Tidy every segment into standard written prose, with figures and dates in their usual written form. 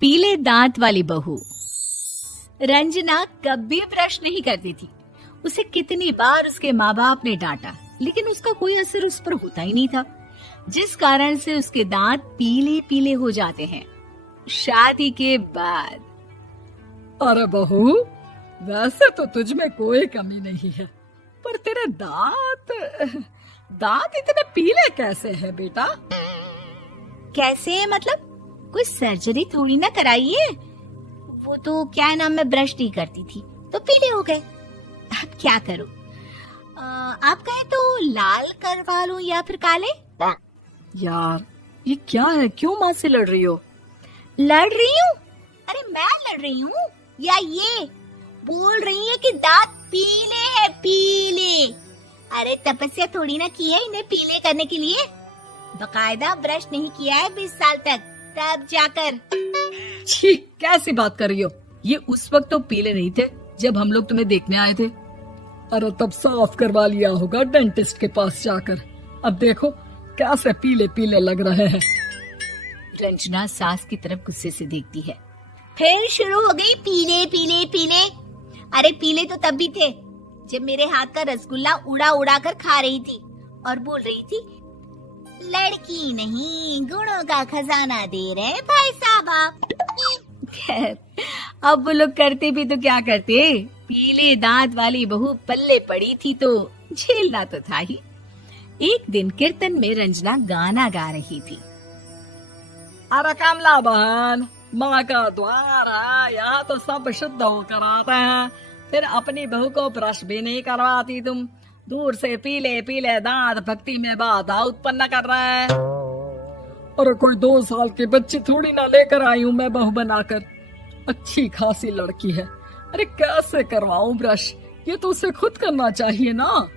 पीले दांत वाली बहू। रंजना कभी ब्रश नहीं करती थी। उसे कितनी बार उसके माँ बाप ने डांटा, लेकिन उसका कोई असर उस पर होता ही नहीं था, जिस कारण से उसके दांत पीले पीले हो जाते हैं। शादी के बाद अरे बहू, वैसे तो तुझ में कोई कमी नहीं है, पर तेरे दांत इतने पीले कैसे हैं बेटा? कैसे मतलब? कोई सर्जरी थोड़ी ना कराइए। वो तो क्या नाम, मैं ब्रश नहीं करती थी तो पीले हो गए। अब क्या करूं? आप कहें तो लाल करवा लूं या फिर काले? यार ये क्या है, क्यों माँ से लड़ रही हो? लड़ रही हूँ? अरे मैं लड़ रही हूँ या ये बोल रही है कि दांत पीले हैं, पीले। अरे तपस्या थोड़ी ना की है इन्हें पीले करने के लिए। बकायदा ब्रश नहीं किया है 20 साल तक, तब जाकर। छी, कैसी बात कर रही हो? ये उस वक्त तो पीले नहीं थे जब हम लोग तुम्हें देखने आए थे। अरे तब साफ करवा लिया होगा डेंटिस्ट के पास जाकर। अब देखो कैसे पीले पीले लग रहे हैं। रंजना सास की तरफ गुस्से से देखती है। फिर शुरू हो गई पीले पीले पीले। अरे पीले तो तब भी थे जब मेरे हाथ का रसगुल्ला उड़ा उड़ा कर खा रही थी और बोल रही थी, लड़की नहीं गुणों का खजाना दे रहे भाई साहब आप। खैर, अब वो लोग करते भी तो क्या करते, पीले दांत वाली बहू पल्ले पड़ी थी तो झेलना तो था ही। एक दिन कीर्तन में रंजना गाना गा रही थी। अरे कमला बहन, माँ का द्वार है, यहाँ तो सब शुद्ध होकर आते हैं, फिर अपनी बहू को ब्रश भी नहीं करवाती तुम। दूर से पीले पीले दांत भक्ति में बाधा उत्पन्न कर रहे हैं। अरे कोई 2 साल की बच्ची थोड़ी ना लेकर आई हूँ मैं बहू बनाकर। अच्छी खासी लड़की है, अरे कैसे करवाऊं ब्रश? ये तो उसे खुद करना चाहिए ना।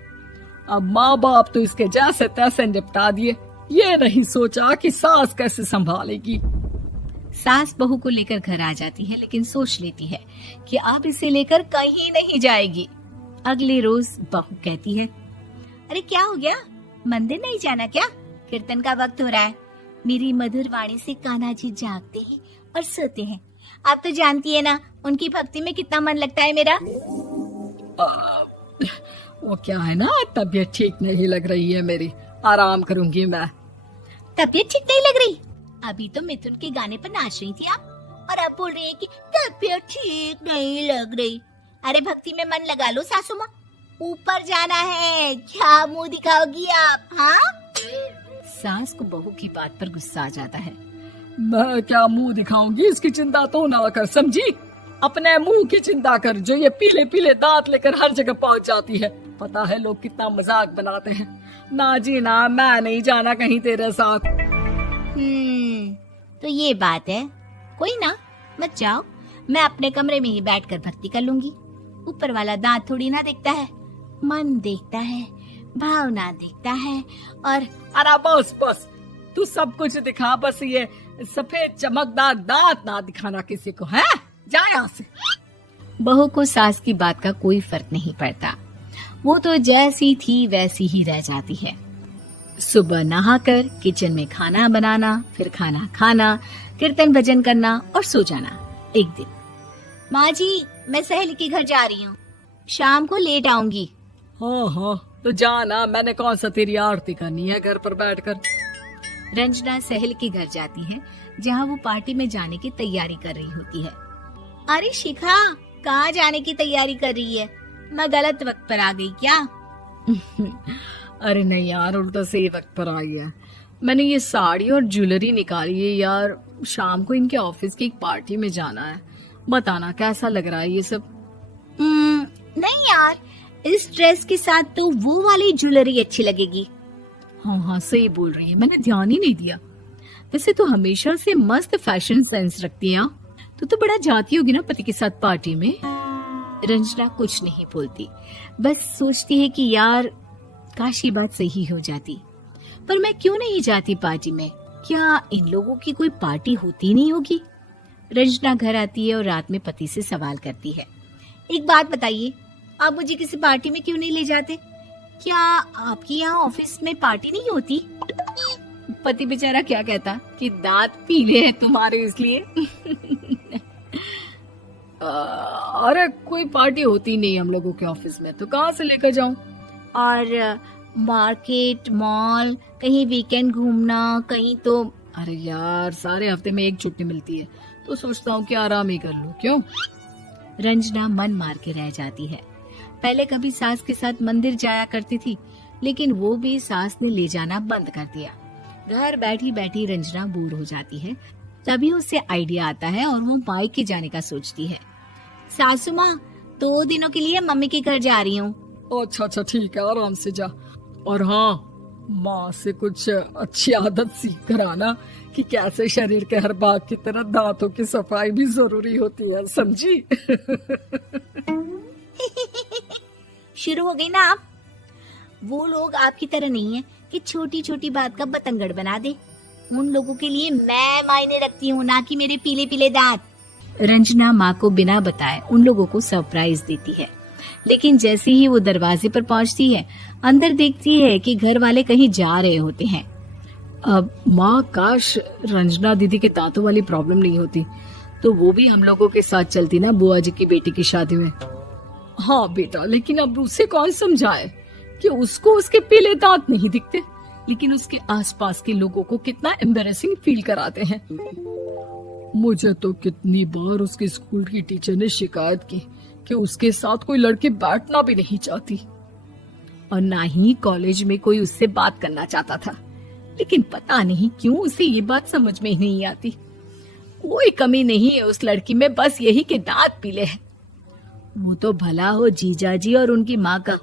अब माँ बाप तो इसके जैसे तैसे निपटा दिए, ये नहीं सोचा कि सास कैसे संभालेगी। सास बहू को लेकर घर आ जाती है, लेकिन सोच लेती है कि अब इसे लेकर कहीं नहीं जाएगी। अगले रोज बहू कहती है, अरे क्या हो गया, मंदिर नहीं जाना क्या? कीर्तन का वक्त हो रहा है। मेरी मधुर वाणी से कान्हा जी जागते हैं और सोते हैं। आप तो जानती है ना उनकी भक्ति में कितना मन लगता है मेरा। वो क्या है ना, तबीयत ठीक नहीं लग रही है मेरी, आराम करूंगी मैं। तबीयत ठीक नहीं लग रही? अभी तो मिथुन के गाने पर नाच रही थी आप, और अब बोल रही है कि तबीयत ठीक नहीं लग रही। अरे भक्ति में मन लगा लो सासू माँ, ऊपर जाना है, क्या मुंह दिखाओगी आप? हाँ? सास को बहू की बात पर गुस्सा आ जाता है। मैं क्या मुंह दिखाऊंगी, इसकी चिंता तो ना कर, समझी? अपने मुंह की चिंता कर, जो ये पीले पीले दांत लेकर हर जगह पहुंच जाती है। पता है लोग कितना मजाक बनाते हैं। ना जी ना, मैं नहीं जाना कहीं तेरे साथ। तो ये बात है, कोई ना, मत जाओ, मैं अपने कमरे में ही बैठकर भक्ति कर लूंगी। ऊपर वाला दांत थोड़ी ना देखता है, मन देखता है, भावना देखता है। और अरे बस बस, तू सब कुछ दिखा, बस ये सफेद चमकदार दांत ना दिखाना किसी को, है? जा यहाँ से। बहू को सास की बात का कोई फर्क नहीं पड़ता, वो तो जैसी थी वैसी ही रह जाती है। सुबह नहाकर किचन में खाना बनाना, फिर खाना खाना, कीर्तन भजन करना और सो जाना। एक दिन, माँ जी मैं सहेली के घर जा रही हूँ, शाम को लेट आऊंगी। हाँ हाँ तो जाना, मैंने कौन सा तेरी आरती करनी है घर पर बैठकर। रंजना सहेली के घर जाती है, जहाँ वो पार्टी में जाने की तैयारी कर रही होती है। अरे शिखा, कहाँ जाने की तैयारी कर रही है? मैं गलत वक्त पर आ गई क्या? अरे नहीं यार, उल्टा सही वक्त पर आ गया। मैंने ये साड़ी और ज्वेलरी निकाली है यार, शाम को इनके ऑफिस की एक पार्टी में जाना है। बताना कैसा लग रहा है ये सब? नहीं यार, इस ड्रेस के साथ तो वो वाली ज्वेलरी अच्छी लगेगी। हाँ हाँ सही बोल रही है, मैंने ध्यान ही नहीं दिया। वैसे तो हमेशा से मस्त फैशन सेंस रखती है। तो बड़ा जाती होगी ना पति के साथ पार्टी में। रंजना कुछ नहीं बोलती, बस सोचती है कि यार काश ये बात सही हो जाती, पर मैं क्यों नहीं जाती पार्टी में? क्या इन लोगों की कोई पार्टी होती नहीं होगी? रंजना घर आती है और रात में पति से सवाल करती है, एक बात बताइए, आप मुझे किसी पार्टी में क्यों नहीं ले जाते? क्या आपकी यहाँ ऑफिस में पार्टी नहीं होती? पति बेचारा क्या कहता कि दांत पीले हैं तुम्हारे इसलिए। अरे कोई पार्टी होती नहीं हम लोगों के ऑफिस में, तो कहाँ से लेकर जाऊं? और मार्केट, मॉल, कहीं वीकेंड घूमना, कहीं तो। अरे यार, सारे हफ्ते में एक छुट्टी मिलती है, तो सोचता हूँ कि आराम ही कर लूं। क्यों? रंजना मन मार के रह जाती है। पहले कभी सास के साथ मंदिर जाया करती थी, लेकिन वो भी सास ने ले जाना बंद कर दिया। घर बैठी बैठी रंजना बोर हो जाती है। तभी उसे आइडिया आता है और वो मायके जाने का सोचती है। सासू माँ, 2 दिनों के लिए मम्मी के घर जा रही हूँ। अच्छा ठीक है, आराम से जा। और हाँ, माँ से कुछ अच्छी आदत सीख कर आना कि कैसे शरीर के हर भाग की तरह दांतों की सफाई भी जरूरी होती है, समझी? शुरू हो गई ना आप। वो लोग आपकी तरह नहीं है कि छोटी छोटी बात का बतंगड़ बना दे। उन लोगों के लिए मैं मायने रखती हूँ, ना कि मेरे पीले पीले दांत। रंजना माँ को बिना बताए उन लोगों को सरप्राइज देती है, लेकिन जैसे ही वो दरवाजे पर पहुंचती है, अंदर देखती है कि घर वाले कहीं जा रहे होते हैं। अब माँ, काश रंजना दीदी के दांतों वाली प्रॉब्लम नहीं होती, तो वो भी हम लोगों के साथ चलती ना बुआ जी की बेटी की शादी में। हाँ बेटा, लेकिन अब उसे कौन समझाए कि उसको उसके पीले दांत नहीं दिखते, लेकिन उसके आसपास के लोगों को कितना एम्बैरेसिंग फील कराते हैं। मुझे तो कितनी बार उसके स्कूल की टीचर ने शिकायत की कि उसके साथ कोई लड़की बैठना भी नहीं चाहती, और ना ही कॉलेज में कोई उससे बात करना चाहता था। लेकिन पता नहीं क्यों उसे ये बात समझ में ही नहीं आती। कोई कमी नहीं है उस लड़की में, बस यही कि दांत पीले हैं। वो तो भला हो जीजा जी और उनकी माँ का,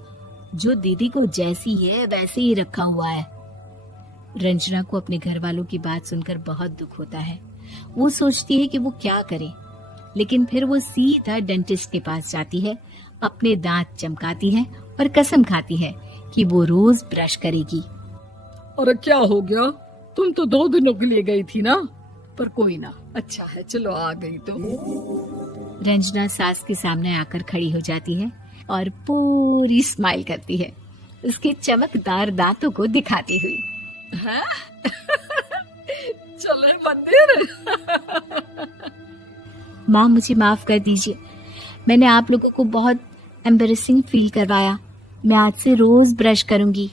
जो दीदी को जैसी है वैसे ही रखा हुआ है। रंजना को अपने घर वालों की बात सुनकर बहुत दुख होता है। वो सोचती है कि वो क्या करे, लेकिन फिर वो सीधा डेंटिस्ट के पास जाती है, अपने दांत चमकाती है और कसम खाती है कि वो रोज ब्रश करेगी। अरे क्या हो गया? तुम तो 2 दिनों के लिए गई थी ना, पर कोई ना, अच्छा है, चलो आ गई तो। रंजना सास के सामने आकर खड़ी हो जाती है और पूरी स्माइल करती है, उसके चमकदार दांतों को दिखाती हुई। हैं? चले मंदिर। माँ, मुझे माफ कर दीजिए, मैंने आप लोगों को बहुत एम्बैरेसिंग फील करवाया। मैं आज से रोज ब्रश करूंगी।